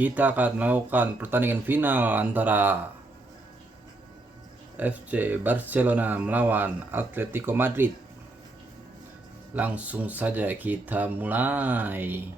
kita akan melakukan pertandingan final antara FC Barcelona melawan Atletico Madrid. Langsung saja kita mulai.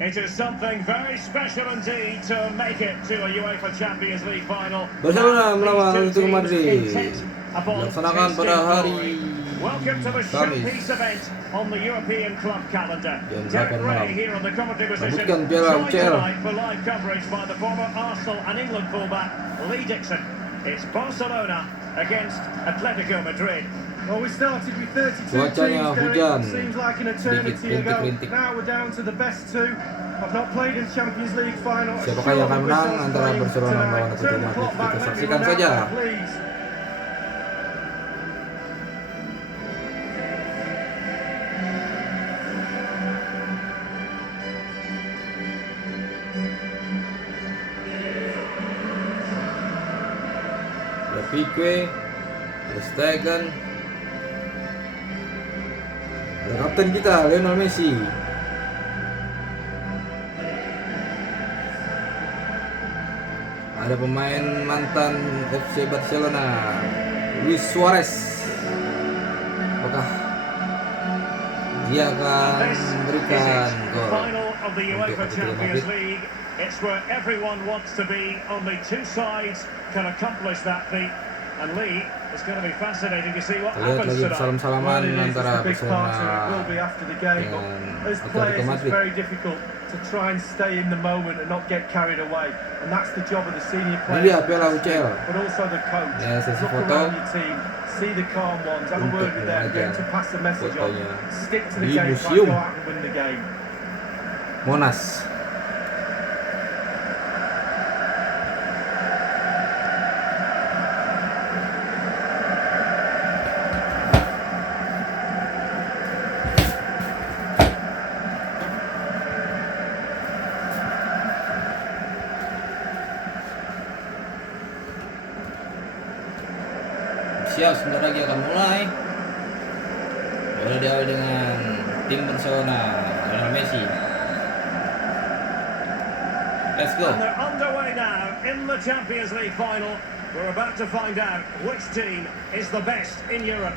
It is something very special indeed to make it to a UEFA Champions League final. Barcelona melawan Atletico Madrid dilaksanakan pada hari Welcome to the showpiece event on the European club calendar. Derek Ray here on the commentary position. Joined tonight for live coverage by the former Arsenal and England fullback Lee Dixon. It's Barcelona against Atletico Madrid. Well, we started with 32 Cuacanya teams, hujan, seems like an eternity ago. rintik-rintik. Now we're down to the best two. I've not played in Champions League final. Siapakah yang akan menang antara Barcelona melawan Atletico Madrid? Kita saksikan saja. Ada Pique, ada Stegen, ada kapten kita Lionel Messi. Ada pemain mantan FC Barcelona, Luis Suarez. Apakah dia akan memberikan gol untuk Atletico Madrid? It's where everyone wants to be. Only two sides can accomplish that feat. And Lee, it's going to be fascinating to see what happens lagi tonight. salam-salaman antara Barcelona dengan Atletico Madrid. It's very difficult to try and stay in the moment and not get carried away. And that's the job of the senior players. Ini dia Piala UCL. But also the coach. Ya, sesi Look foto around your team, see the calm ones, have a word with them, get to pass the message on, stick to the di game, museum go out and win the game. Monas. Siap, sebentar lagi akan mulai. Boleh diawali dengan tim Barcelona, Lionel Messi. Let's go. And they're underway now in the Champions League final. We're about to find out which team is the best in Europe.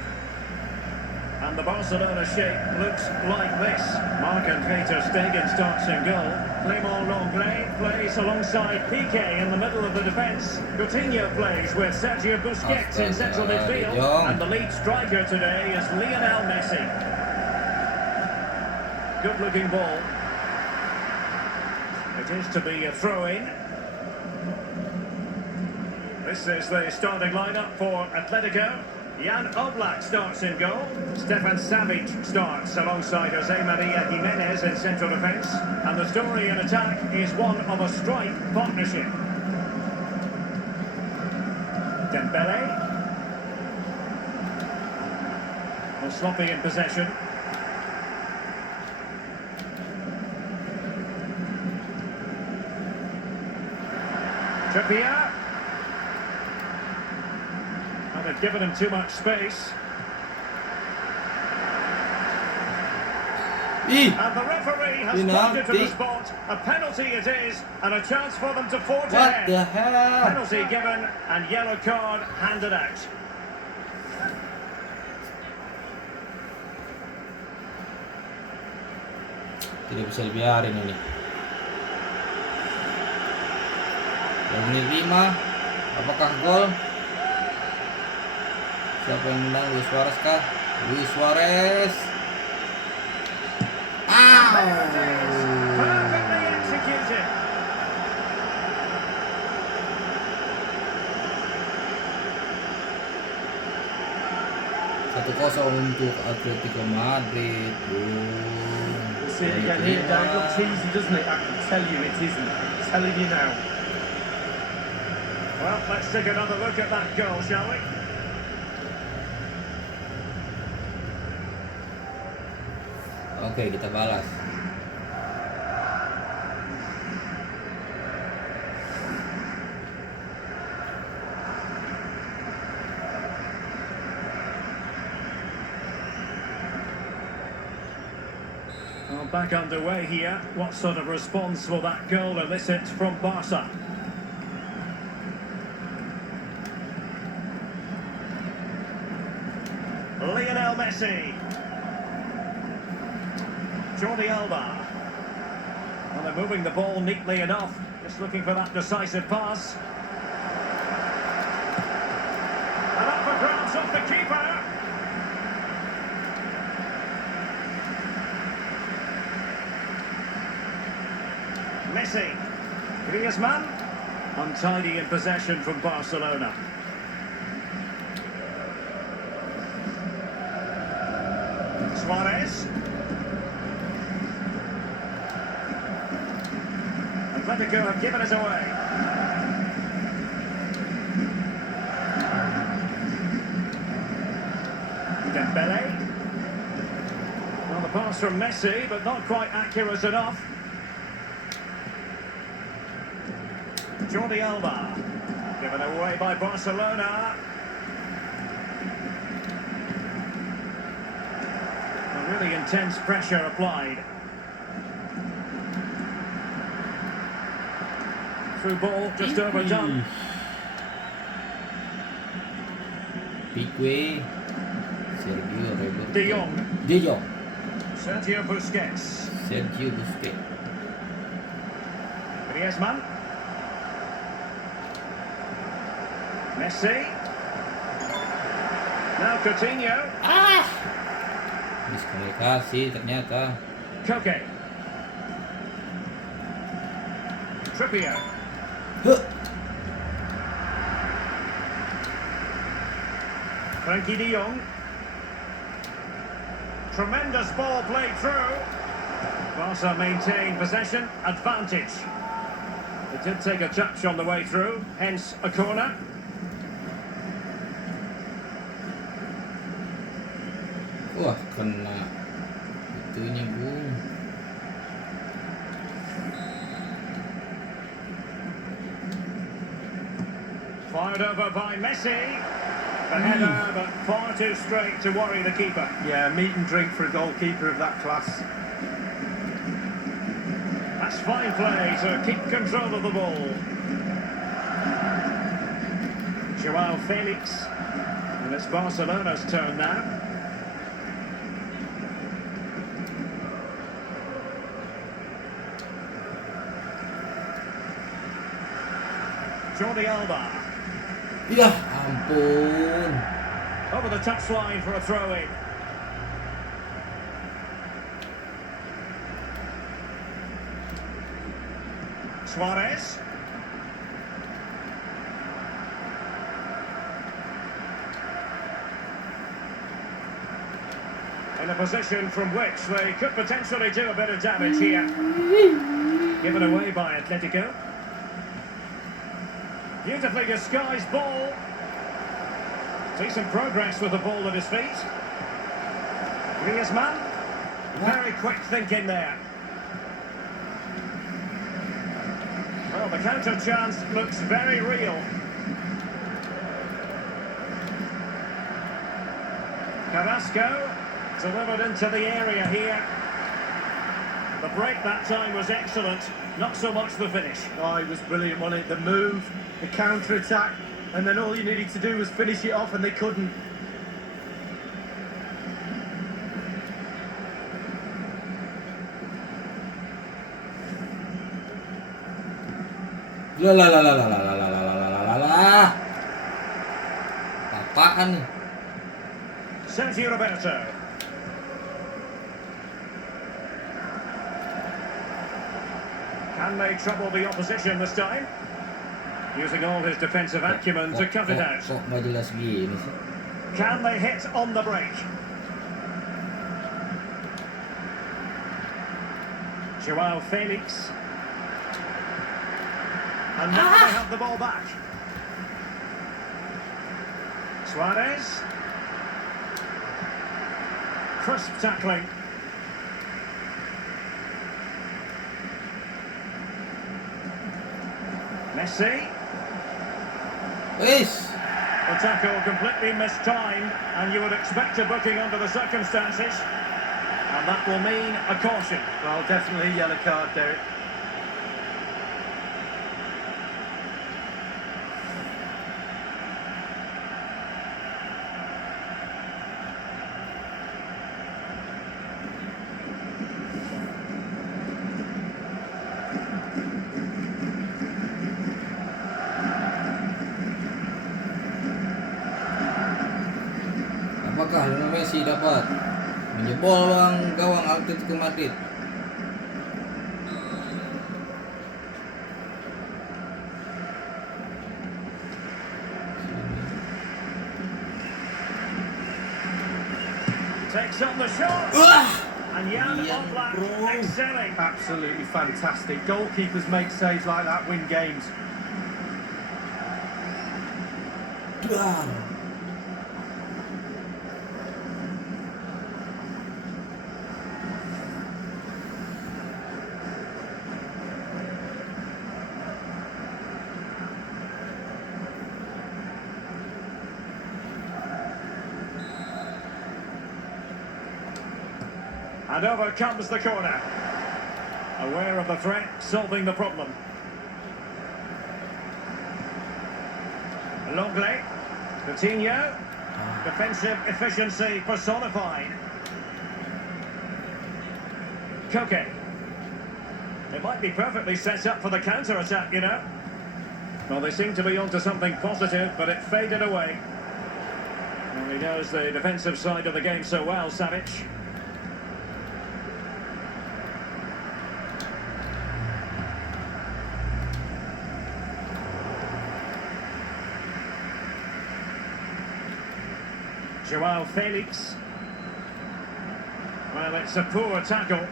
And the Barcelona shape looks like this. Marc-Andre ter Stegen starts in goal. Clément Lenglet plays alongside Pique in the middle of the defence. Coutinho plays with Sergio Busquets in central midfield. And the lead striker today is Lionel Messi. Good-looking ball. It is to be a throw-in. This is the starting lineup for Atletico. Jan Oblak starts in goal. Stefan Savic starts alongside Jose Maria Jimenez in central defence. And the story in attack is one of a strike partnership. Dembele. Well, sloppy in possession. Trippier. They've given him too much space. And the referee has pointed to the spot. A penalty it is, and a chance for them to forge ahead. What the hell? Penalty given, and yellow card handed out. Tidak bisa dibiarin ini. Menit 5, apakah gol? Siapa yang menang? Luis Suarez kah? Luis Suarez. Perfectly executed. 1-0 untuk Atletico Madrid. We'll see it again here, Dave. It looks easy, doesn't it? I can tell you it isn't. I'm telling you now. Well, let's take another look at that goal, shall we? Oke, kita balas. Well, back underway here. What sort of response will that goal elicit from Barca? Lionel Messi. Jordi Alba. Well, they're moving the ball neatly enough. Just looking for that decisive pass. And up for grabs off the keeper. Messi. Griezmann. Untidy in possession from Barcelona. Suarez. Atletico have given us away. Dembele. Well, the pass from Messi, but not quite accurate enough. Jordi Alba. Given away by Barcelona. Really intense pressure applied. Through ball, just overdone. Pique, Sergio Roberto. De Jong. De Jong. Sergio Busquets. Sergio Busquets. Griezmann. Messi. Now Coutinho. Miskomunikasi ternyata. Koke. Trippier. Frankie de Jong. Tremendous ball played through. Barca maintain possession, advantage. It did take a touch on the way through, hence a corner. Wah, kena itunya, Bung. Fired over by Messi. The header, but far too straight to worry the keeper. Yeah, meat and drink for a goalkeeper of that class. That's fine play to keep control of the ball. Joao Felix. And it's Barcelona's turn now. Jordi Alba. Ya ampun. Over the touchline for a throw-in. Suarez. In a position from which they could potentially do a bit of damage here. Given away by Atletico. Beautifully disguised ball. Decent progress with the ball at his feet. Griezmann. Very quick thinking there. Well, the counter chance looks very real. Carrasco delivered into the area here. The break that time was excellent, not so much the finish. Oh, it was brilliant, wasn't it? The move, the counter-attack, and then all you needed to do was finish it off, and they couldn't. Apaan nih? Sergio Roberto. Can they trouble the opposition this time? Using all his defensive acumen to cut it out. Kok nggak jelas gini sih? Can they hit on the break? Joao Felix. And now they have the ball back. Suarez. Crisp tackling. Messi. Wis. The tackle completely mistimed, and you would expect a booking under the circumstances. And that will mean a caution. Well, definitely a yellow card, Derek. Apakah Lionel Messi dapat menjebol gawang Atletico Madrid? Takes on the shot. And Jan Oblak excelling. Absolutely fantastic. Goalkeepers make saves like that, win games. And over comes the corner. Aware of the threat, solving the problem. Longley. Coutinho. Defensive efficiency personified. Koke. It might be perfectly set up for the counter-attack, you know. Well, they seem to be onto something positive, but it faded away. Well, he knows the defensive side of the game so well, Savic. Joao Felix. Well, it's a poor tackle.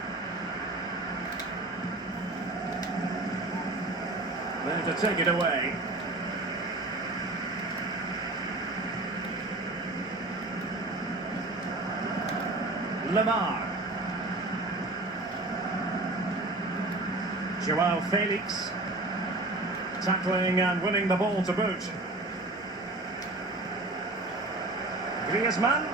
There to take it away. Lamar. Joao Felix. Tackling and winning the ball to boot. Griezmann.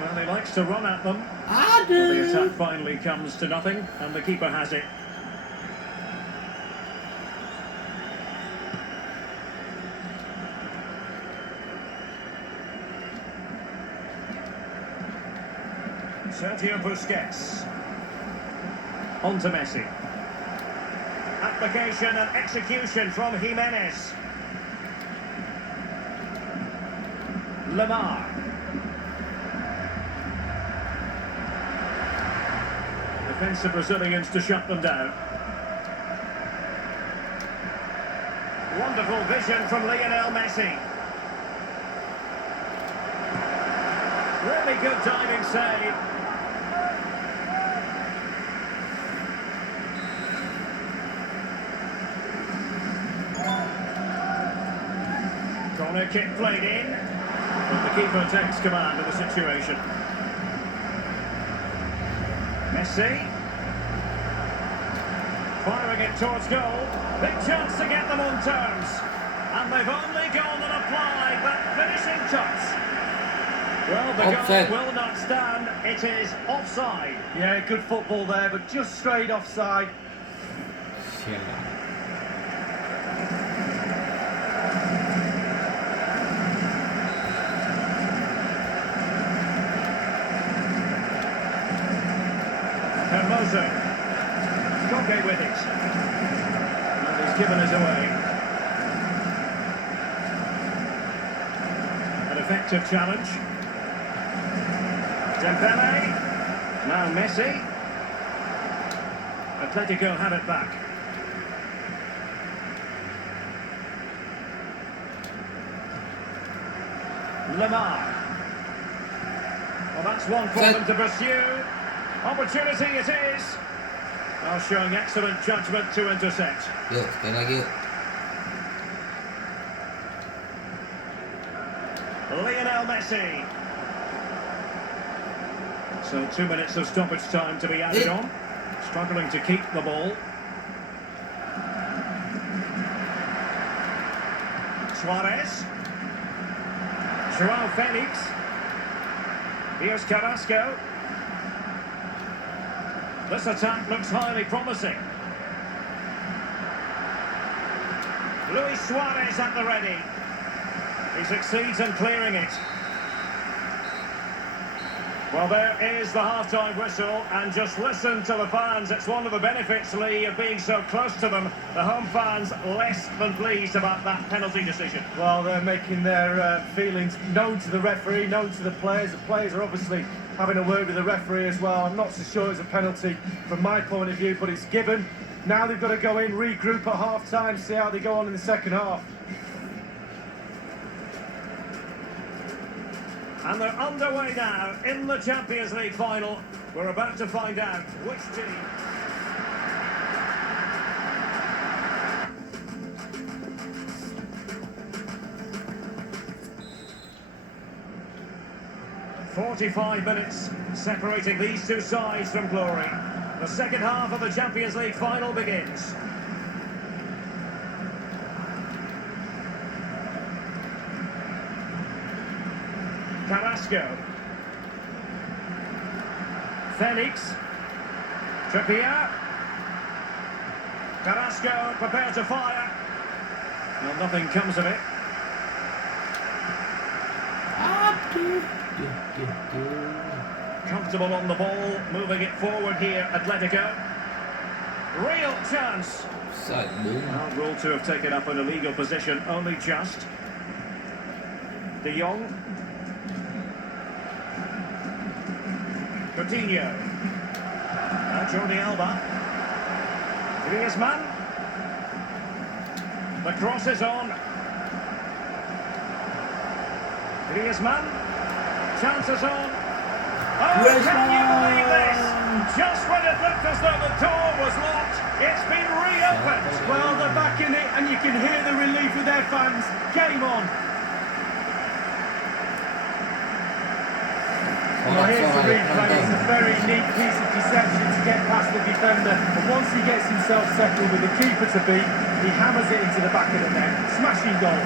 Well, he likes to run at them. Well, the attack finally comes to nothing, and the keeper has it. Sergio Busquets. On to Messi. Application and execution from Jimenez. Lamar. Defensive Brazilians to shut them down. Wonderful vision from Lionel Messi. Really good diving save. Corner kick played in. But the keeper takes command of the situation. Messi. Firing it towards goal. Big chance to get them on terms. And they've only gone and applied that finishing touch. Well, the Offside. goal will not stand. It is offside. Yeah, good football there, but just straight offside. Hermoso. Koke with it. And he's given us away. An effective challenge. Dembele. Now Messi. Atletico have it back. Lamar. Well, that's one for them to pursue. Opportunity it is. Now showing excellent judgment to intercept. Yuk, sekali lagi yuk. Lionel Messi. So 2 minutes of stoppage time to be added on. Struggling to keep the ball. Suarez. Joao Felix. Here's Carrasco. This attack looks highly promising. Luis Suarez at the ready. He succeeds in clearing it. Well, there is the half-time whistle, and just listen to the fans. It's one of the benefits, Lee, of being so close to them. The home fans less than pleased about that penalty decision. Well, they're making their feelings known to the referee, known to the players. The players are obviously having a word with the referee as well. I'm not so sure it's a penalty from my point of view, but it's given. Now they've got to go in, regroup at half-time, see how they go on in the second half. And they're underway now in the Champions League final. We're about to find out which team. "45 minutes separating these two sides from glory. The second half of the Champions League final begins. Carrasco. Felix. Trippier. Carrasco prepared to fire. Well, nothing comes of it. Comfortable on the ball, moving it forward here, Atletico. Real chance. Well, ruled to have taken up an illegal position, only just. De Jong. Coutinho. Now Jordi Alba. Griezmann. The cross is on. Griezmann. Chances on. Oh, can you believe this? Just when it looked as though the door was locked, it's been reopened. Well, they're back in it, and you can hear the relief of their fans. Game on. Well, here's the replay. It's a very neat piece of deception to get past the defender. And once he gets himself settled with the keeper to beat, he hammers it into the back of the net. Smashing goal.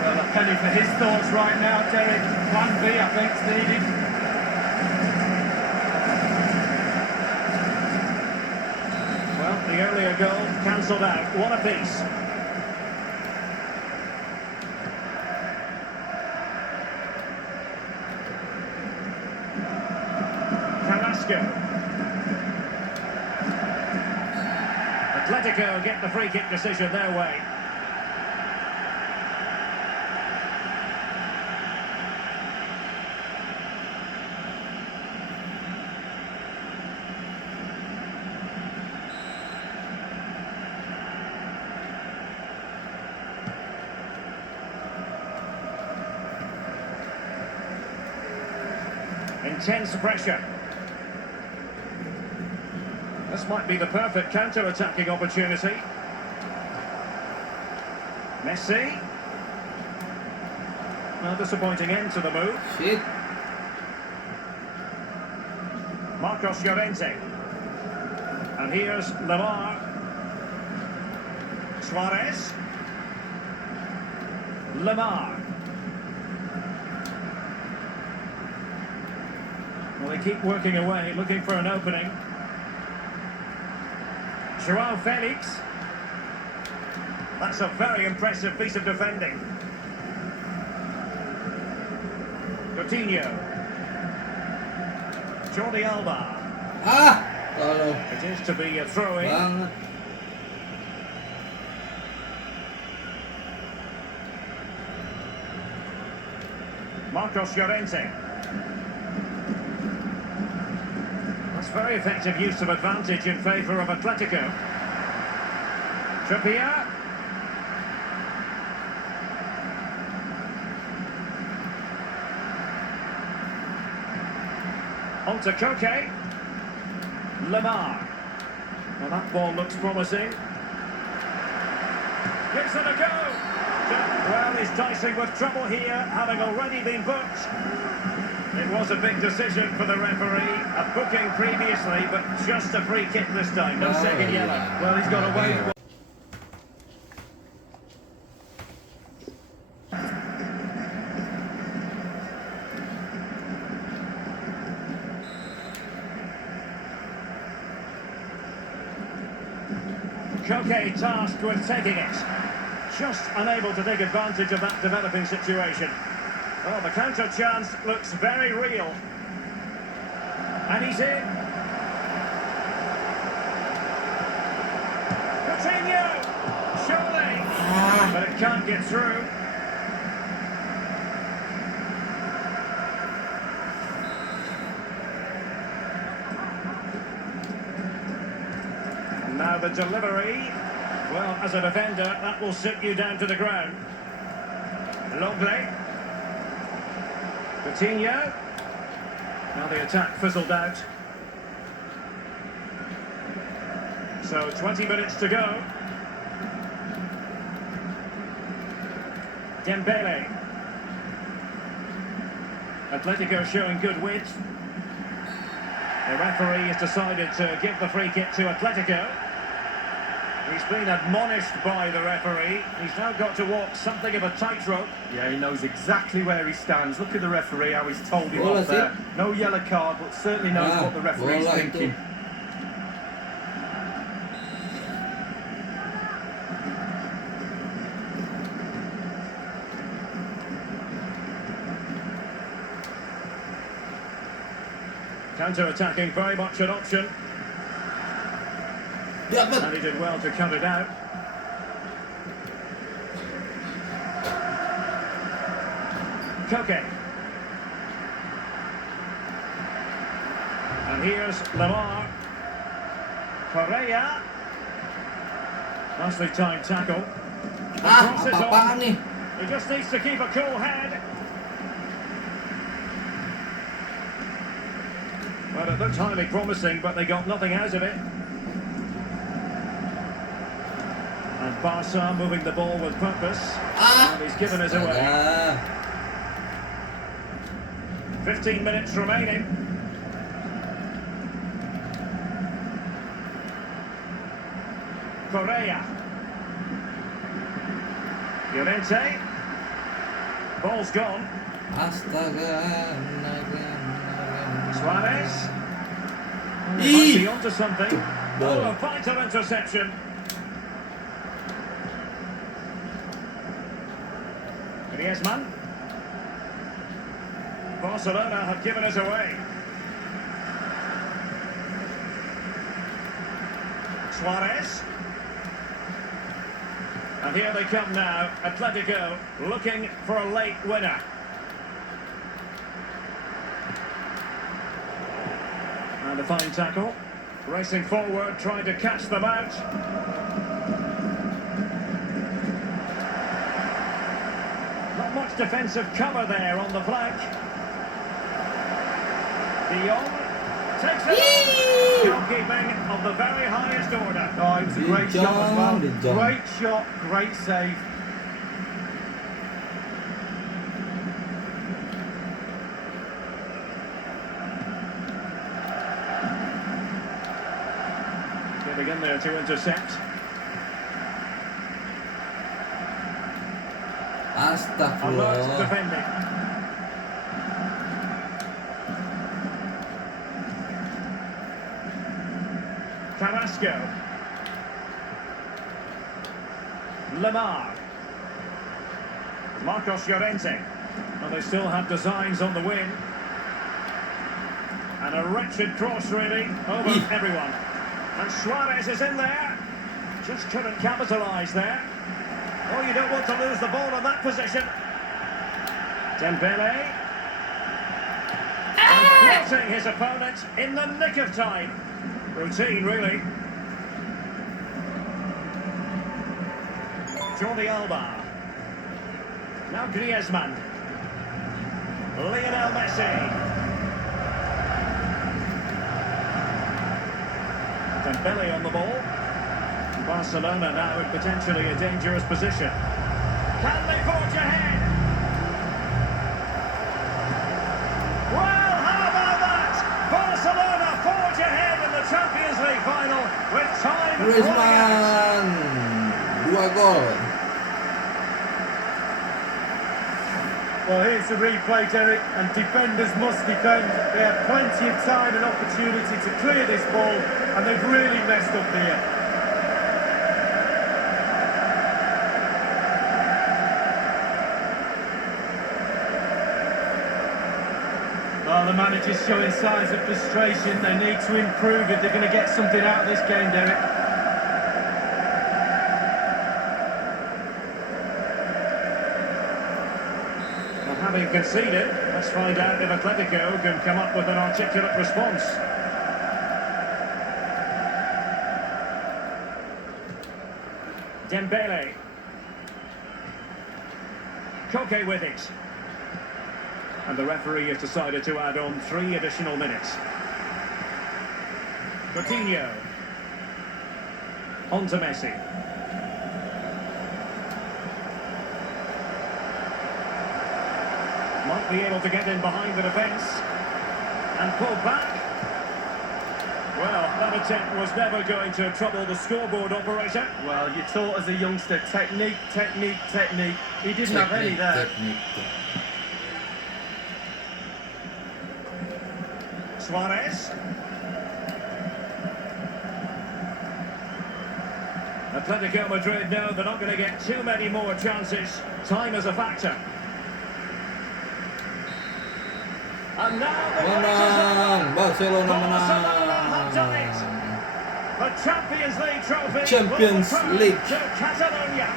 Well, a penny for his thoughts right now, Derek. Plan B, I think, is needed. Well, the earlier goal cancelled out. One apiece. Atletico get the free kick decision their way. Intense pressure. This might be the perfect counter-attacking opportunity. Messi. Well, disappointing end to the move. Shit. Marcos Llorente. And here's Lamar. Suarez. Lamar. Well, they keep working away, looking for an opening. Joao Felix. That's a very impressive piece of defending. Coutinho. Jordi Alba. It is to be a throw-in. Marcos Llorente. That's very effective use of advantage in favour of Atletico. Trippier. On to Koke. Lemar. Well, that ball looks promising. Gives it a go. Well, he's dicing with trouble here, having already been booked. It was a big decision for the referee. A booking previously, but just a free kick this time. No second yellow. Well, he's got away with Koke tasked with taking it. Just unable to take advantage of that developing situation. Oh, the counter chance looks very real. And he's in. Coutinho! Surely! But it can't get through. And now the delivery. Well, as a defender, that will sit you down to the ground. Longley. Coutinho. Now the attack fizzled out. So 20 minutes to go. Dembele. Atletico showing good width. The referee has decided to give the free kick to Atletico. He's been admonished by the referee. He's now got to walk something of a tightrope. Yeah, he knows exactly where he stands. Look at the referee, how he's told him off there. No yellow card, but certainly knows what the referee's thinking. Counter-attacking, very much an option. And he did well to cut it out. Koke. And here's Lemar. Correa. Nicely timed tackle. Apaan nih? He just needs to keep a cool head. Well, it looked highly promising, but they got nothing out of it. And Barca moving the ball with purpose. And he's given us away. 15 minutes remaining. Correa. Llorente. Ball's gone. Astaga. Suarez. Might be onto something. Oh, a vital interception. Griezmann. Barcelona have given us away. Suarez. And here they come now, Atletico looking for a late winner. And a fine tackle. Racing forward, trying to catch them out. Not much defensive cover there on the flank. De Jong takes it. Goalkeeping of the very highest order. Oh, it was a great shot as well. Great shot, great save. Getting in there to intercept. Alert defending. Carrasco. Lemar. Marcos Llorente. Well, they still have designs on the wing. And a wretched cross, really, over everyone. And Suarez is in there. Just couldn't capitalise there. Oh, you don't want to lose the ball in that position. Dembele. And thwarting his opponent in the nick of time. Routine, really. Jordi Alba. Now Griezmann. Lionel Messi. Dembele on the ball. Barcelona now in potentially a dangerous position. Can they forge ahead? Well, how about that? Barcelona forge ahead in the Champions League final with time running out. 2 gol. Well, here's the replay, Derek, and defenders must defend. They have plenty of time and opportunity to clear this ball, and they've really messed up here. Well, the manager's showing signs of frustration. They need to improve if they're going to get something out of this game, Derek. Having conceded, let's find out if Atletico can come up with an articulate response. Dembele. Koke with it. And the referee has decided to add on 3 additional minutes. Coutinho. On to Messi. Might be able to get in behind the defence and pull back. Well, that attempt was never going to trouble the scoreboard operator. Well, you're taught as a youngster, technique, technique, technique. He didn't have any there. Suarez. Atletico Madrid know they're not going to get too many more chances. Time is a factor. And now the Menang, Barcelona have done menang. it. The Champions League trophy Champions will return League. to Catalonia.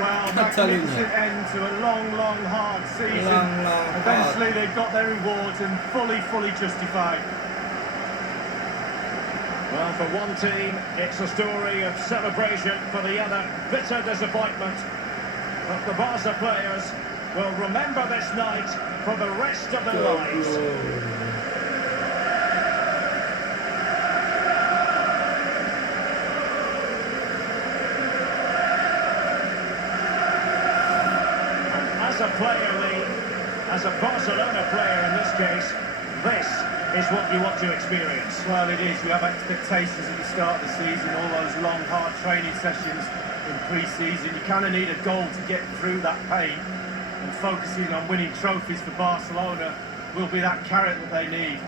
Well, Catalonia. magnificent end to a long, long, hard season. Long, Eventually, they've got their rewards and fully justified. Well, for one team, it's a story of celebration. For the other, bitter disappointment. But the Barca players will remember this night for the rest of their lives. And as a player, Lee, as a Barcelona player in this case, this is what you want to experience. Well, it is. You have expectations at the start of the season, all those long, hard training sessions in pre-season. You kind of need a goal to get through that pain. And focusing on winning trophies for Barcelona will be that carrot that they need.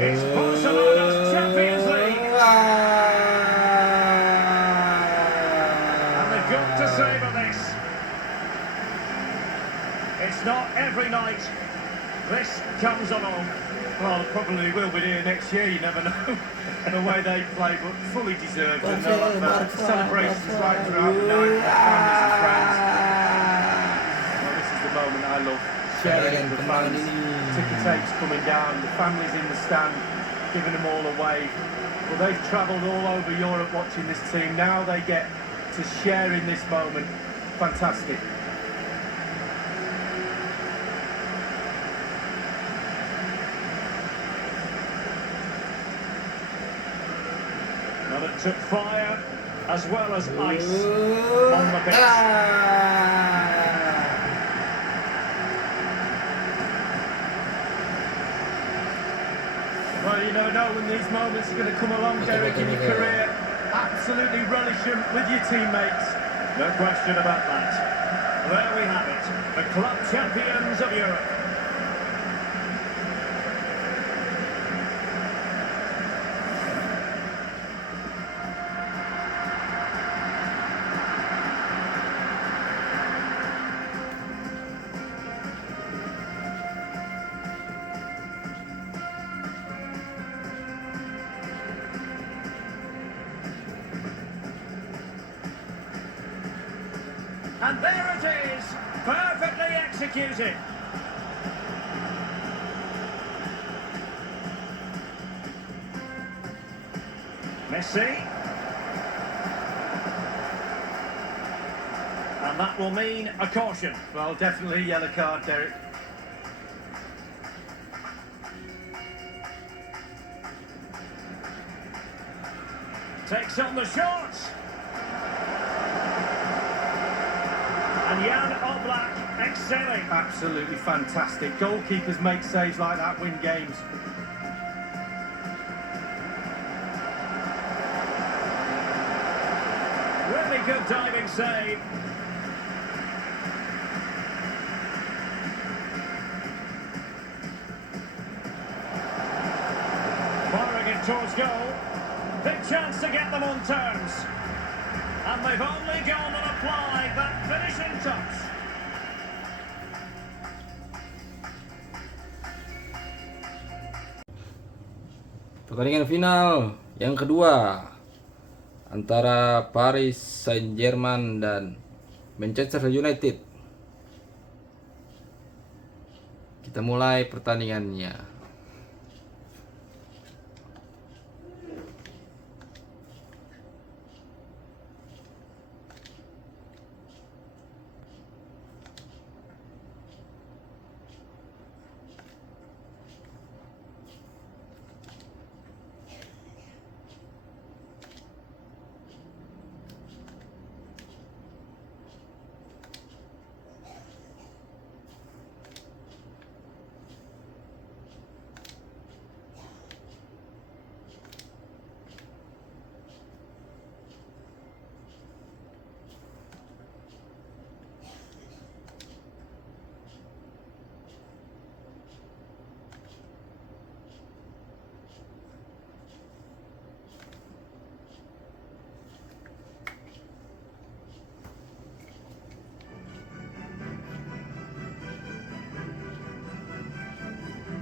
It's Barcelona's Champions League. And they've got to savour this. It's not every night this comes along. Well, probably will be here next year, you never know. The way they play, but fully deserved. And they'll have celebrations right throughout the night, with families and friends. Well, this is the moment I love. Sharing it with the fans. Ticker tapes coming down, the families in the stand, giving them all a wave. Well, they've travelled all over Europe watching this team. Now they get to share in this moment. Fantastic. Well, it took fire as well as ice on the pitch. Well, you never know when these moments are going to come along, Derek, in your career. Absolutely relish them with your teammates. No question about that. There we have it, the club champions of Europe. And there it is, perfectly executed. Messi. And that will mean a caution. Well, definitely a yellow card, Derek. Takes on the shot. And Jan Oblak excelling. Absolutely fantastic. Goalkeepers make saves like that, win games. Really good diving save. Firing it towards goal. Big chance to get them on terms. And they've only gone and applied that finishing touch. Pertandingan final yang kedua antara Paris Saint-Germain dan Manchester United. Kita mulai pertandingannya.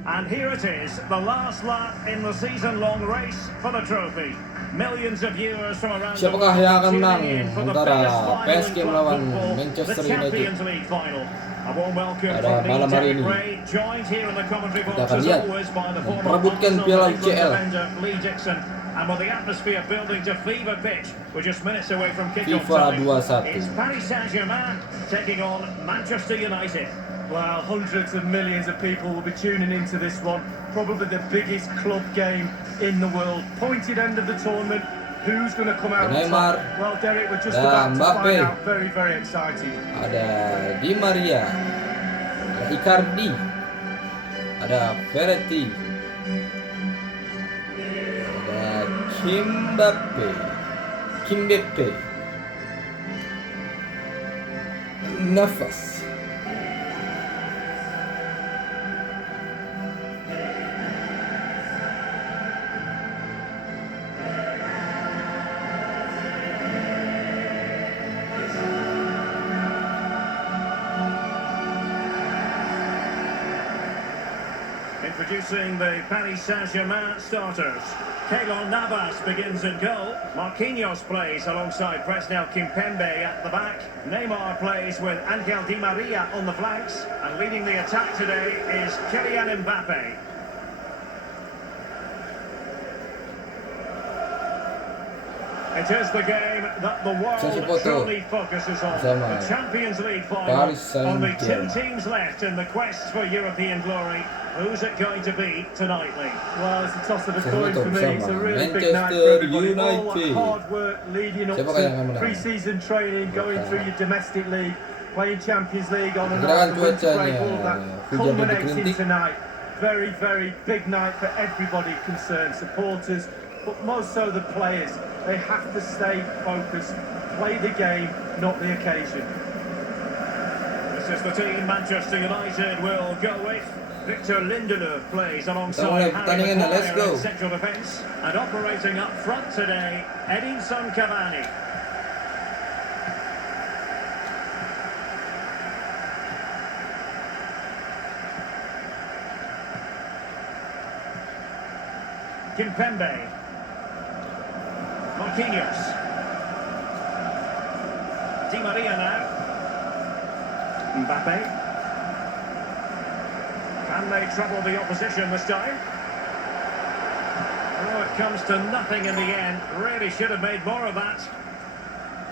And here it is, the last lap in the season-long race for the trophy. Millions of viewers from around the Siapakah world yang akan menang tuning in for the antara first final PSG in melawan club football, Manchester the United? Champions League final. A warm welcome Pada from me, malam hari Derek ini. Ray, joined here in the commentary Kita box akan as lihat always by the former memperebutkan Arsenal Piala and England UCL. defender Lee Dixon. And with the atmosphere building to fever pitch, we're just minutes away from kick-off FIFA time. 21. It's Paris Saint-Germain taking on Manchester United. Well, hundreds of millions of people will be tuning into this one. Probably the biggest club game in the world. Pointed end of the tournament. Who's going to come out on Neymar top? Well, Derek, we're just dan about to Mbappe. find out. Very, very exciting. Ada Di Maria, ada Icardi, ada Verratti, ada Kimbepe, Nafas. Introducing the Paris Saint-Germain starters. Keylor Navas begins in goal. Marquinhos plays alongside Presnel Kimpembe at the back. Neymar plays with Angel Di Maria on the flanks. And leading the attack today is Kylian Mbappe. It is the game that the world truly focuses on. The Champions League final. Only two teams left in the quest for European glory. Who's it going to be tonight, Lee? Well, it's a toss of a coin for me. It's a really big night for everybody. All that hard work leading up to pre-season training, going through your domestic league, playing Champions League on and off, the winter break, all of that culminating tonight. Very, very big night for everybody concerned, supporters, but most so the players. They have to stay focused, play the game, not the occasion. This is the team Manchester United will go with. Victor Lindelof plays alongside Harry Maguire in central defence, and operating up front today, Edinson Cavani. Kimpembe. Marquinhos. Di Maria now. Mbappe. Can they trouble the opposition this time? Oh, it comes to nothing in the end. Really should have made more of that.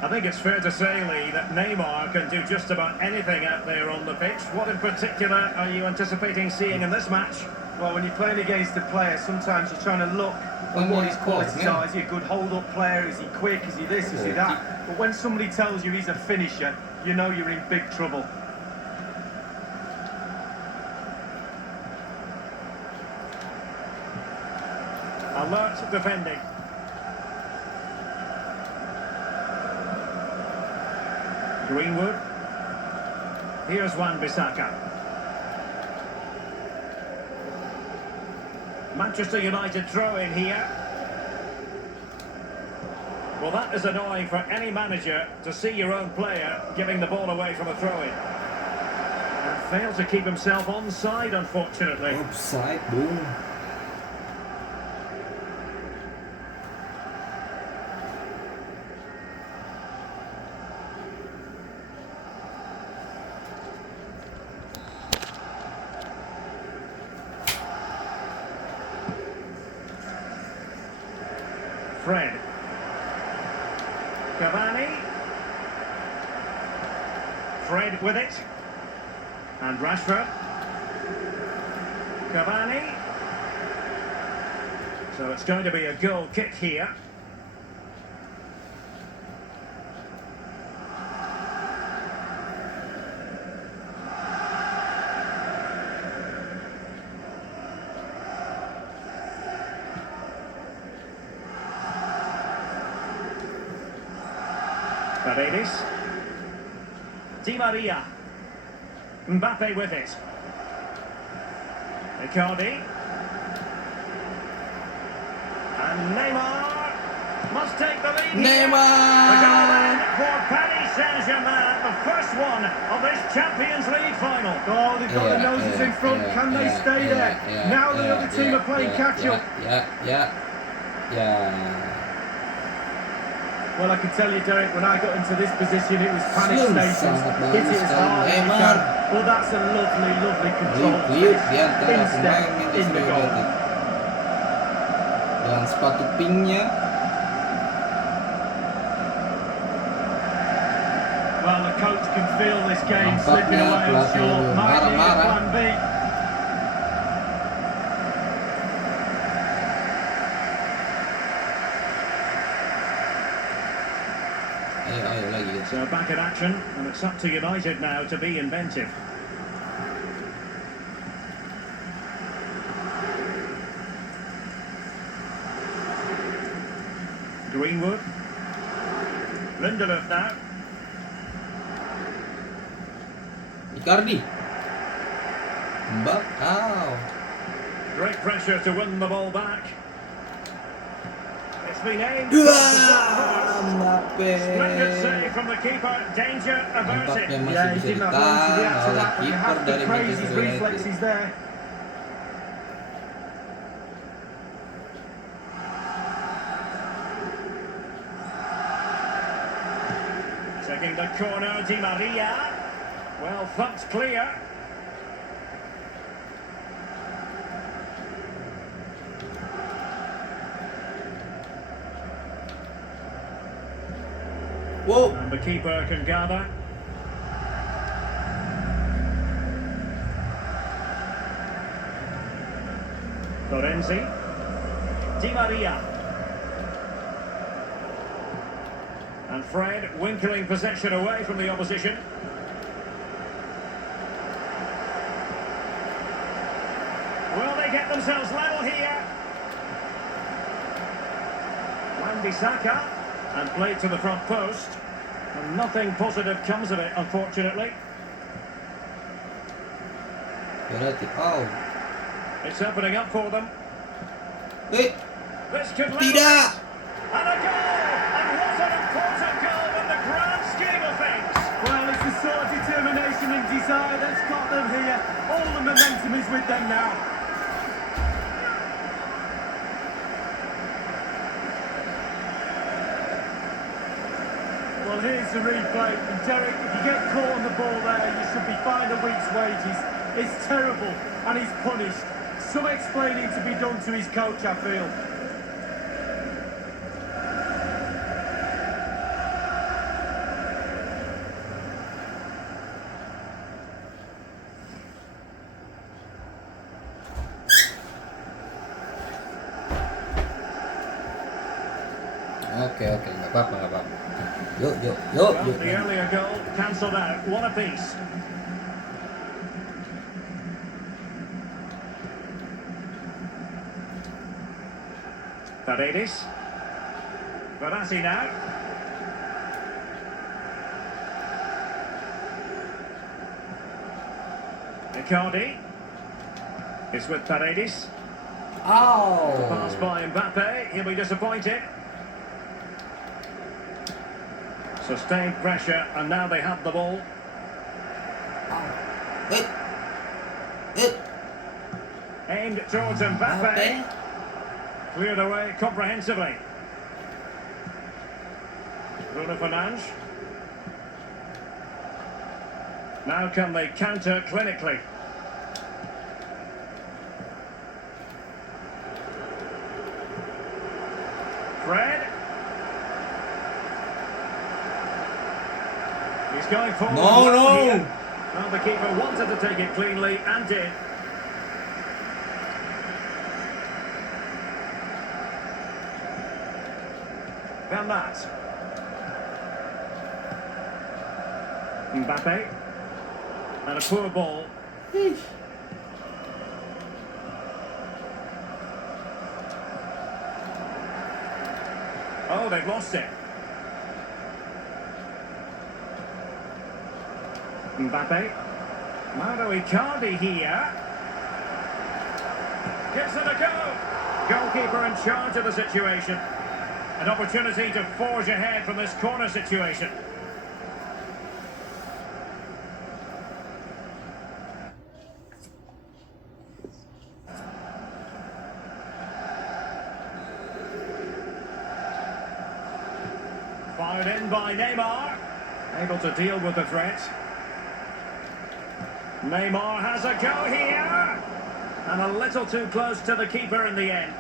I think it's fair to say, Lee, that Neymar can do just about anything out there on the pitch. What in particular are you anticipating seeing in this match? Well, when you're playing against a player, sometimes you're trying to look at what his qualities are. Is he a good hold-up player? Is he quick? Is he this? Is he that? But when somebody tells you he's a finisher, you know you're in big trouble. Alert defending. Greenwood. Here's Wan-Bissaka. Manchester United throw in here. Well, that is annoying for any manager to see your own player giving the ball away from a throw-in. And failed to keep himself onside, unfortunately. Offside, boom. Fred. Cavani. Fred with it. And Rashford. Cavani. So it's going to be a goal kick here. Paredes. Di Maria. Mbappe with it. Icardi. And Neymar must take the lead. Neymar! The goal in for Paris Saint-Germain, the first one of this Champions League final. Oh, they've got their noses in front. Can they stay there? Now the other team are playing catch-up. Yeah. Well, I can tell you, Derek, when I got into this position, it was panic stations. Hit it as hard as you can. Well, that's a lovely, lovely control. Instep in the goal. Dengan sepatu pinknya. Well, the coach can feel this game slipping away, I'm sure. Might need a plan B. So back in action, and it's up to United now to be inventive. Greenwood. Lindelof now. Icardi. Ow. Great pressure to win the ball back. It's been aimed. Mbappe. Splendid save from the keeper. Danger averted. Yeah, he didn't have long to react to that, but you have to praise his reflexes there. Taking the corner, Di Maria. Well thumped clear. Whoa. And the keeper can gather. Florenzi. Di Maria. And Fred winkling possession away from the opposition. Will they get themselves level here? Wan-Bissaka. And played to the front post. And nothing positive comes of it, unfortunately. Oh. It's opening up for them. This could level Tidak. it. And a goal! And what an important goal in the grand scheme of things! Well, it's the sort of determination and desire that's got them here. All the momentum is with them now. Well, here's the replay. And Derek, if you get caught on the ball there, you should be fined a week's wages. It's terrible, and he's punished. Some explaining to be done to his coach, I feel. Oke, nggak apa-apa, nggak apa-apa. Yuk, yuk, yuk, Well, yuk. the earlier goal cancelled out. One apiece. Paredes. Verratti now. Icardi. It's with Paredes. Pass Oh. by Mbappe. He'll be disappointed. Sustained pressure, and now they have the ball. Eh, eh. Aimed towards Mbappe. Mbappe. Cleared away comprehensively. Bruno Fernandes. Now can they counter clinically? Fred. He's going forward. No, well no. here. Well, the keeper wanted to take it cleanly and did. Bernat. Mbappe. And a poor ball. Oh, they've lost it. Mbappe. Mauro Icardi here. Gives it a go. Goalkeeper in charge of the situation. An opportunity to forge ahead from this corner situation. Fired in by Neymar. Able to deal with the threat. Neymar has a go here. And a little too close to the keeper in the end.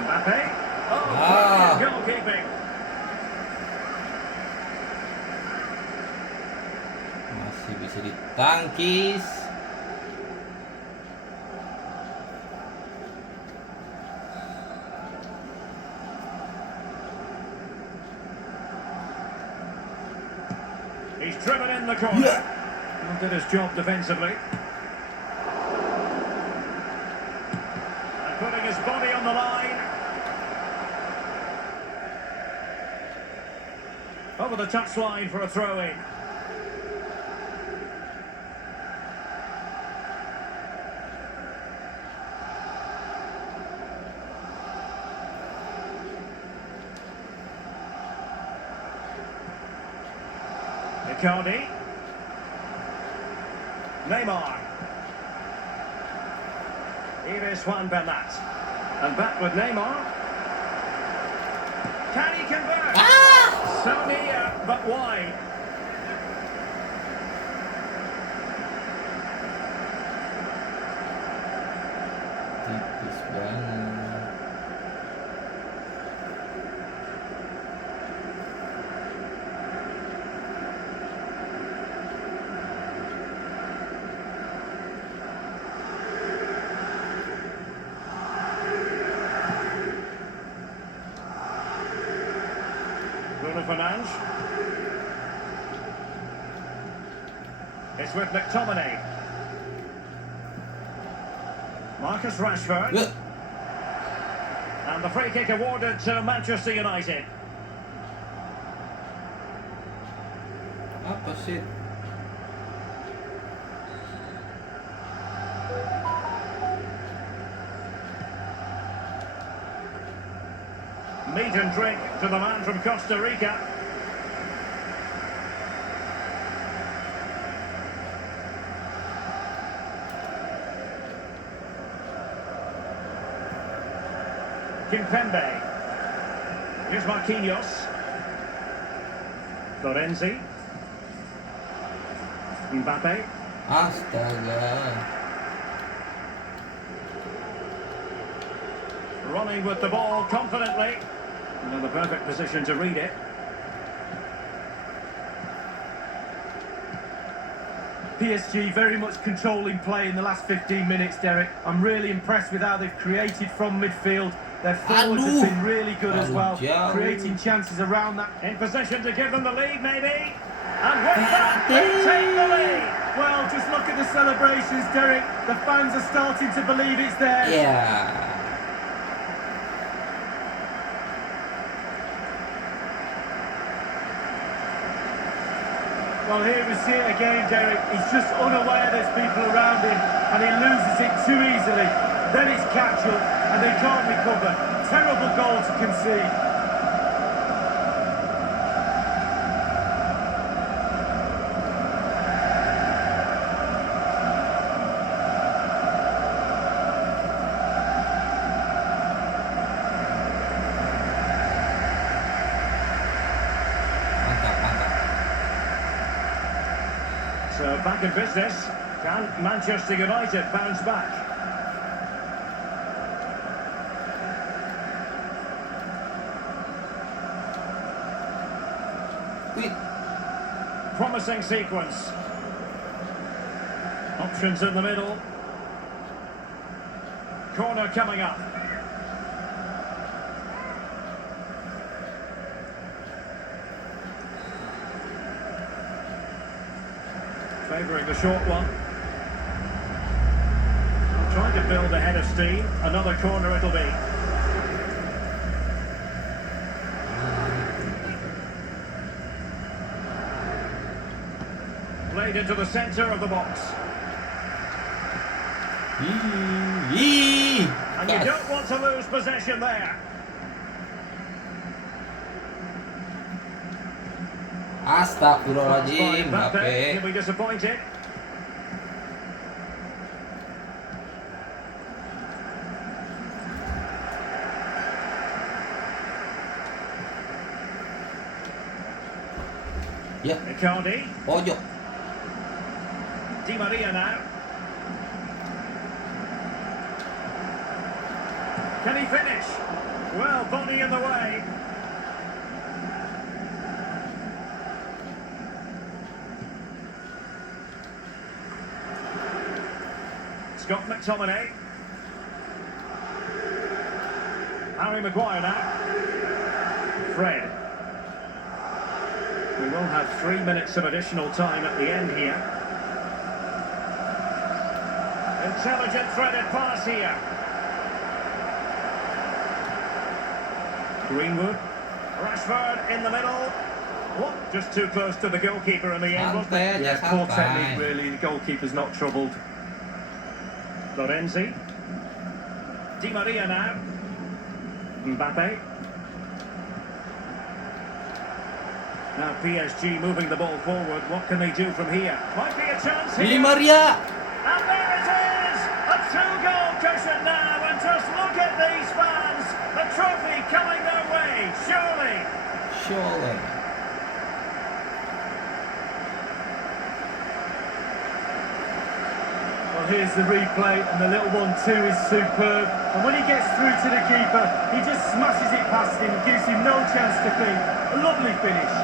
Mbappe. Oh, brilliant goalkeeping. Masih bisa ditangkis. He's driven in the corner. Yeah. And did his job defensively. And putting his body on the line. Over the touchline for a throw-in. Icardi. Neymar. Here is Juan Bernat. And back with Neymar. Can he convert? So near, but wide. Tipis banget. Bruno Fernandes. It's with McTominay. Marcus Rashford. Yeah. And the free kick awarded to Manchester United. Apa sih? Meat and drink to the man from Costa Rica. Kimpembe. Here's Marquinhos. Florenzi. Mbappe. Astaga. Running with the ball confidently. In the perfect position to read it. PSG very much controlling play in the last 15 minutes, Derek. I'm really impressed with how they've created from midfield. Their forwards have been really good as well, creating chances around that. In position to give them the lead, maybe. And with that, they take the lead. Well, just look at the celebrations, Derek. The fans are starting to believe it's theirs. Yeah. Well, here we see it again, Derek. He's just unaware there's people around him, and he loses it too easily. Then it's catch-up, and they can't recover. Terrible goal to concede. So back in business. Can Manchester United bounce back? Promising sequence. Options in the middle. Corner coming up. Favouring the short one. Trying to build a head of steam. Another corner it'll be. Played into the centre of the box. And you don't want to lose possession there. Astagfirullahaladzim, Mbappe, he'll Mbappe. be disappointed. Ya, Icardi. pojok. Di Maria now. Can he finish? Well, body in the way. Scott McTominay. Harry Maguire now. Fred. We will have 3 minutes of additional time at the end here. Intelligent threaded pass here. Greenwood. Rashford in the middle. What? Just too close to the goalkeeper in the end, wasn't it? Santai aja, Poor santai. technique, really. The goalkeeper's not troubled. Lorenzi. Di Maria now. Mbappe. Now PSG moving the ball forward. What can they do from here? Might be a chance Di here. Maria. And there it is! A two-goal cushion now, and just look at these fans. The trophy coming their way, surely. Surely. Well, here's the replay, and the little 1-2 is superb. And when he gets through to the keeper, he just smashes it past him, gives him no chance to think. A lovely finish.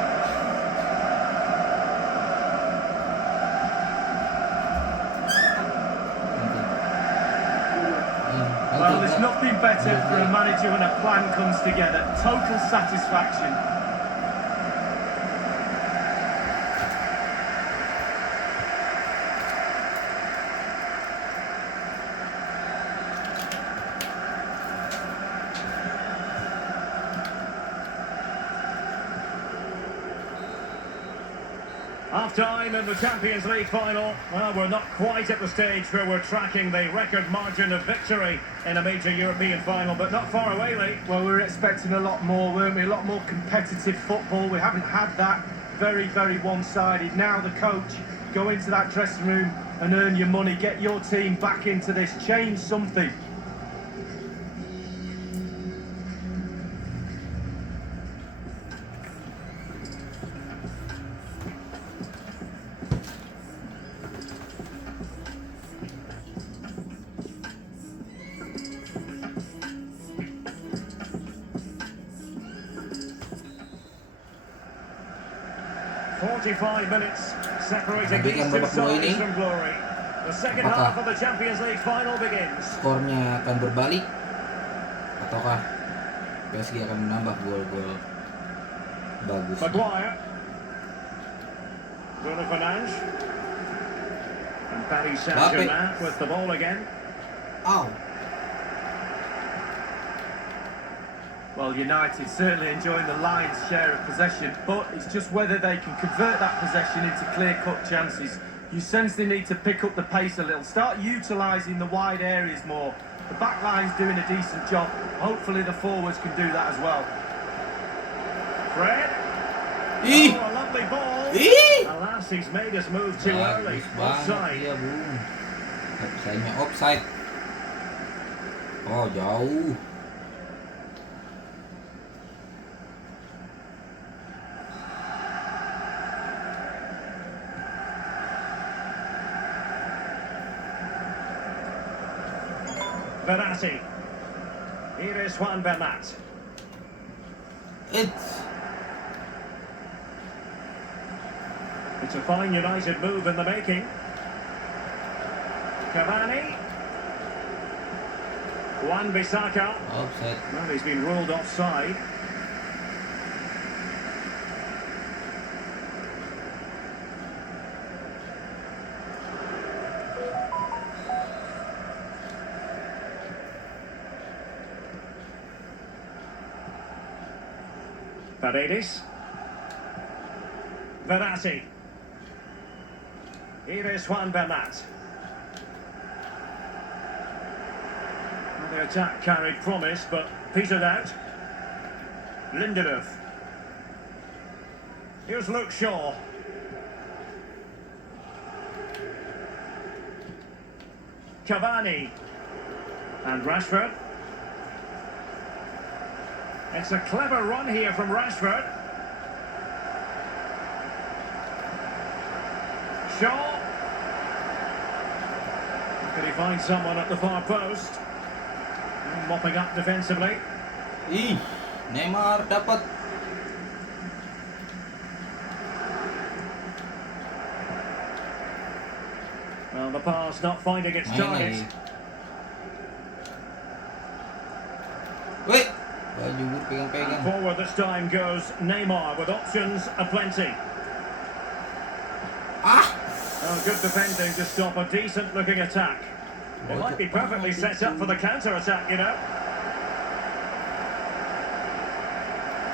Well, there's nothing better for a manager when a plan comes together. Total satisfaction. Half-time in the Champions League final. Well, we're not quite at the stage where we're tracking the record margin of victory in a major European final, but not far away, Lee. Well, we were expecting a lot more, weren't we? A lot more competitive football. We haven't had that. Very, very one-sided. Now the coach, go into that dressing room and earn your money. Get your team back into this. Change something. .45 minutes Separating Nantikan these two babak kedua ini, sides from glory. The second apakah half of the Champions League final begins. skornya akan berbalik ataukah PSG akan menambah gol-gol bagus. Maguire. Bruno Fernandes. And Paris Saint-Germain with the ball again. Ow. Well, United certainly enjoying the lion's share of possession, but it's just whether they can convert that possession into clear-cut chances. You sense they need to pick up the pace a little, start utilising the wide areas more. The back line's doing a decent job. Hopefully the forwards can do that as well. Fred. Ih. Oh, a lovely ball. Ih. Alas, he's made us move too early. Bagus banget Offside. dia, Bung. Offside-nya offside. Oh, jauh. Verratti. Here is Juan Bernat. It's a fine United move in the making. Cavani. Juan Bissaka. Offside. Well, he's been ruled offside. Paredes. Verratti. Here is Juan Bernat. Well, the attack carried promise, but petered out. Lindelöf. Here's Luke Shaw. Cavani. And Rashford. It's a clever run here from Rashford. Shaw. Can he find someone at the far post? And mopping up defensively. Ih, Neymar dapat. Well, the pass not finding its Main target. lagi. Wait, baju gue pegang-pegang. Forward this time goes Neymar with options aplenty. Ah, Oh, good defending to stop a decent-looking attack. It might be perfectly set up for the counter-attack, you know.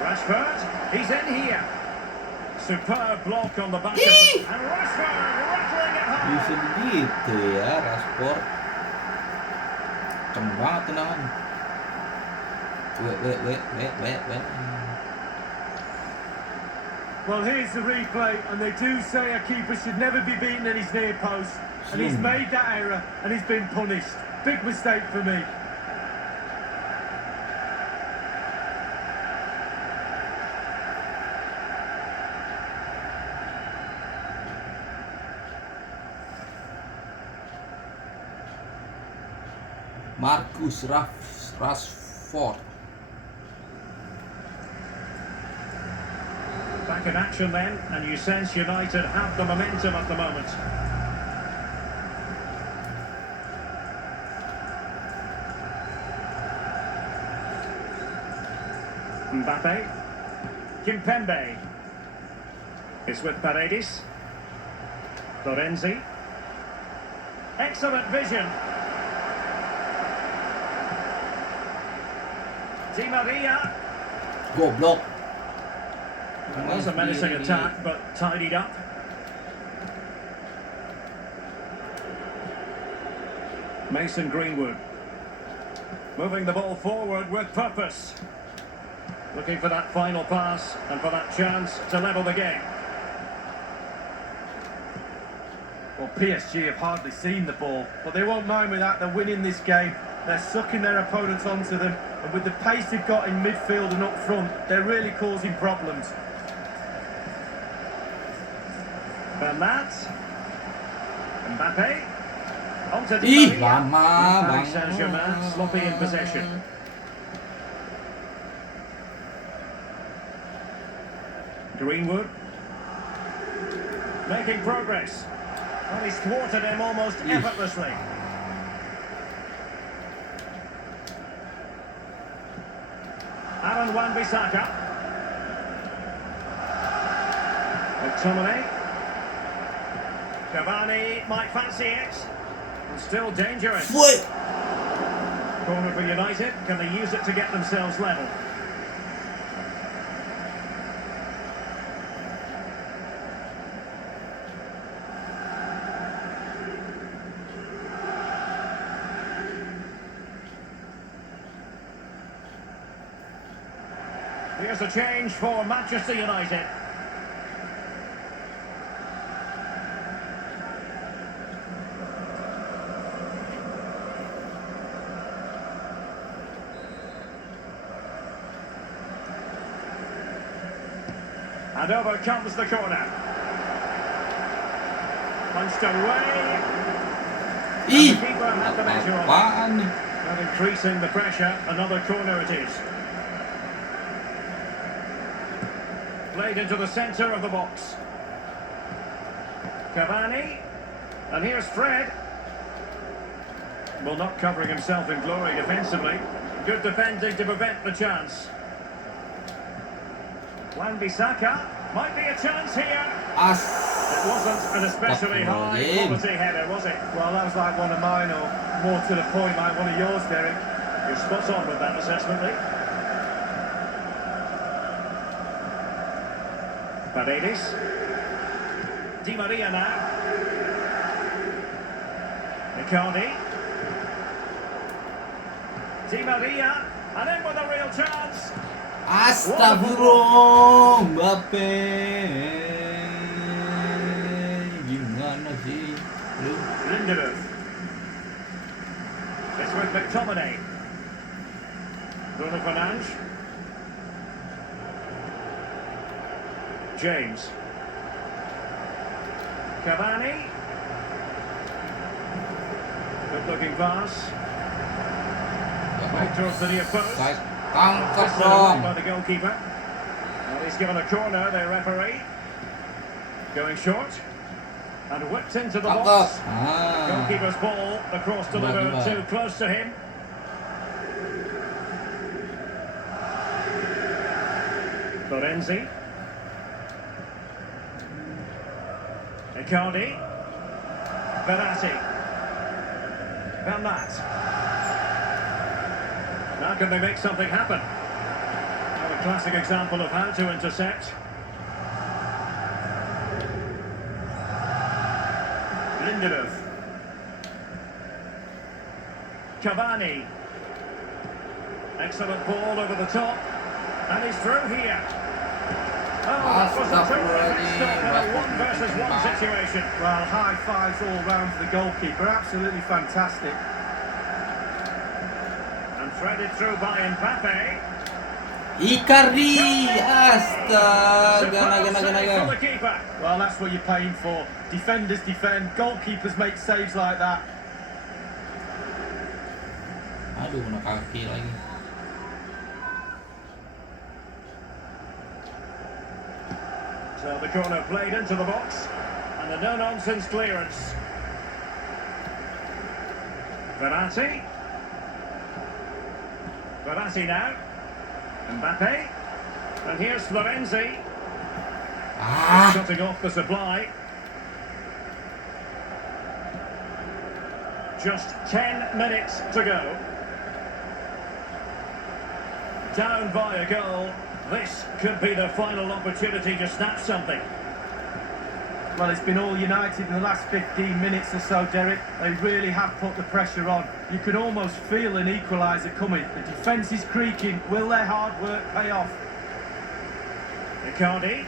Rashford, he's in here. Superb block on the back of it. And Rashford rattling it home. bisa begitu ya, Rashford. Kenceng banget tendangan. Wait. Well, here's the replay, and they do say a keeper should never be beaten at his near post, and he's made that error, and he's been punished. Big mistake for me. Marcus Rashford. Back in action then, and you sense United have the momentum at the moment. Mbappe. Kimpembe. It's with Paredes. Florenzi. Excellent vision. Di Maria. Goblok. It was a menacing attack, but tidied up. Mason Greenwood. Moving the ball forward with purpose. Looking for that final pass and for that chance to level the game. Well, PSG have hardly seen the ball, but they won't mind with that. They're winning this game. They're sucking their opponents onto them, and with the pace they've got in midfield and up front, they're really causing problems. Bernat. Mbappe. Onto Di Ih, Maria. lama Paris banget. Saint-Germain sloppy in possession. Greenwood. Making progress. Well, he's thwarted him almost effortlessly. Aaron Wan-Bissaka. McTominay. Cavani might fancy it. And still dangerous. What? Corner for United. Can they use it to get themselves level? Here's a change for Manchester United. And over comes the corner. Punched away. And the keeper had the measure on it. Apaan nih? And increasing the pressure, another corner it is. Played into the centre of the box. Cavani. And here's Fred. Well, not covering himself in glory defensively. Good defending to prevent the chance. Wan-Bissaka. Might be a chance here. It wasn't an especially high quality header, was it? Well, that was like one of mine, or more to the point, like one of yours, Derek. You're spot on with that assessment, Lee. Paredes. Di Maria now. Icardi. Di Maria. And in with a real chance. Astagfirullah, Mbappe. Gimana sih lu? Lindelof. It's with McTominay. Bruno Fernandes. James. Cavani. Good looking pass. Back towards the near post. Tangkap By dong. the goalkeeper. Well, he's given a corner, the referee. Going short. And whipped into the Tangkap. box. Ah. Goalkeeper's ball, the cross delivered Tiba-tiba. too close to him. Lorenzi. Icardi. Verratti. Bernat. Now can they make something happen? Well, a classic example of how to intercept. Lindelof. Cavani. Excellent ball over the top. And he's through here. Oh, that was a terrific stop in a 1 versus 1 situation. Well, high fives all round for the goalkeeper. Absolutely fantastic. And threaded through by Mbappe. Icardi. Astaga, Superb save naga. from the keeper. Well, that's what you're paying for. Defenders defend, goalkeepers make saves like that. Aduh, kena kaki lagi. So the corner played into the box. And a no-nonsense clearance. Verratti. Verratti now. Mbappe. And here's Lorenzi. Ah. Cutting off the supply. Just 10 minutes to go. Down by a goal. This could be the final opportunity to snatch something. Well, it's been all United in the last 15 minutes or so, Derek. They really have put the pressure on. You can almost feel an equaliser coming. The defence is creaking. Will their hard work pay off? Icardi.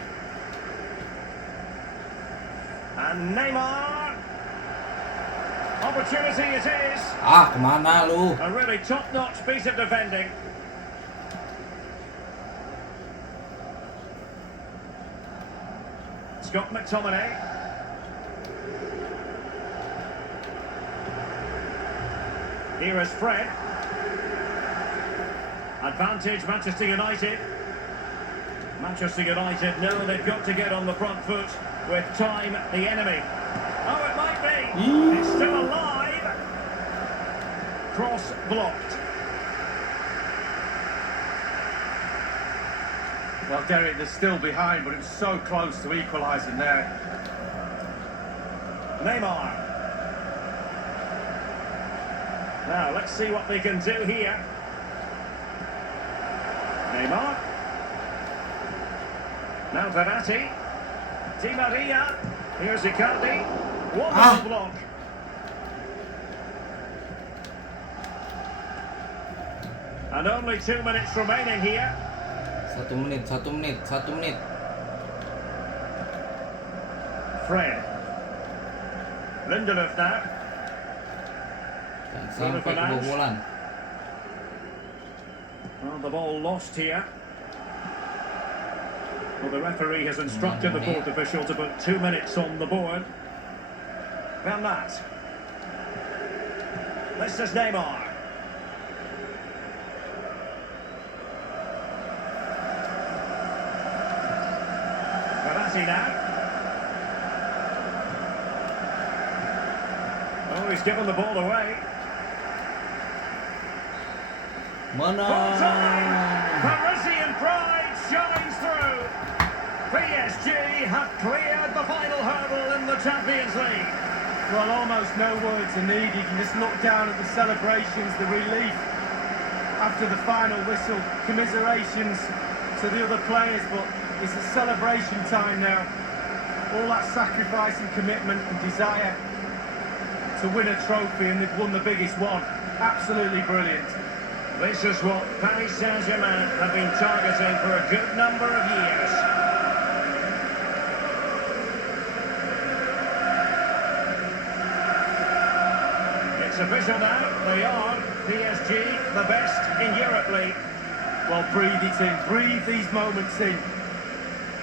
And Neymar. Opportunity it is. Ah, kemana lu? A really top-notch piece of defending. Scott McTominay. Here is Fred. Advantage Manchester United. Manchester United know they've got to get on the front foot. with time the enemy. Oh, it might be. It's still alive. Cross blocked. Well, Derek, they're still behind, but it was so close to equalising there. Neymar. Now, let's see what they can do here. Neymar. Now Verratti. Di Maria. Here's Icardi. Wonderful block. And only 2 minutes remaining here. 1 menit. Fred. Lindelöf now. Dan sampai kebobolan. Well, the ball lost here. Well, the referee has instructed the fourth official to put 2 minutes on the board. Bernat. This is Neymar. Verratti now. Oh, he's given the ball away. Mana? Parisian pride shines through. PSG have cleared the final hurdle in the Champions League. Well, almost no words are needed. You can just look down at the celebrations, the relief after the final whistle. Commiserations to the other players, but it's a celebration time now. All that sacrifice and commitment and desire to win a trophy, and they've won the biggest one. Absolutely brilliant. This is what Paris Saint-Germain have been targeting for a good number of years. It's official now. They are PSG, the best in Europe League. Well, breathe it in. Breathe these moments in.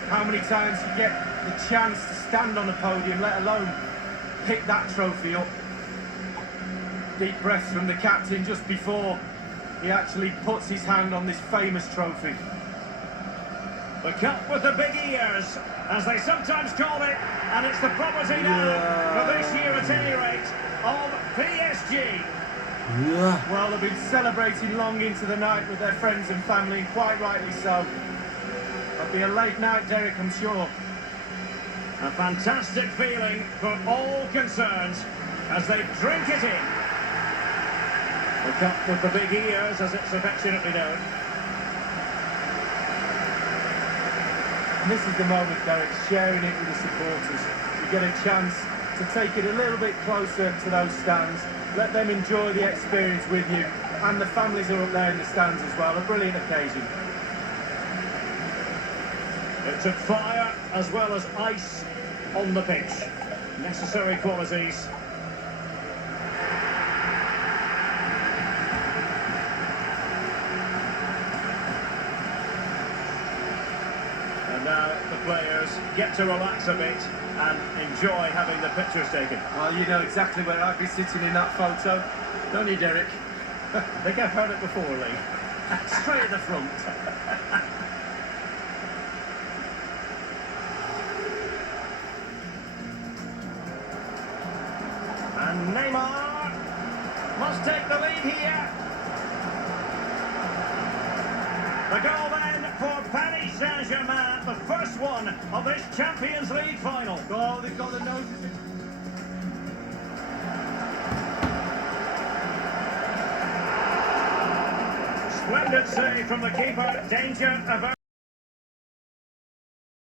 How many times you get the chance to stand on a podium, let alone pick that trophy up. Deep breaths from the captain just before he actually puts his hand on this famous trophy. The cup with the big ears, as they sometimes call it, and it's the property now, for this year at any rate, of PSG. Well, they've been celebrating long into the night with their friends and family, and quite rightly so. It'll be a late night, Derek, I'm sure. A fantastic feeling for all concerned as they drink it in. The cup with the big ears, as it's affectionately known. And this is the moment, Derek, sharing it with the supporters. You get a chance to take it a little bit closer to those stands, let them enjoy the experience with you, and the families are up there in the stands as well. A brilliant occasion. It took fire as well as ice on the pitch. Necessary qualities. And now the players get to relax a bit and enjoy having the pictures taken. Well, you know exactly where I'd be sitting in that photo, don't you, Derek? I think I've heard it before, Lee. Straight at the front. And Neymar must take the lead here. The goal then for Paris Saint-Germain, the first one of this Champions League final. Oh, they've got the noses. Splendid save from the keeper. Danger averted.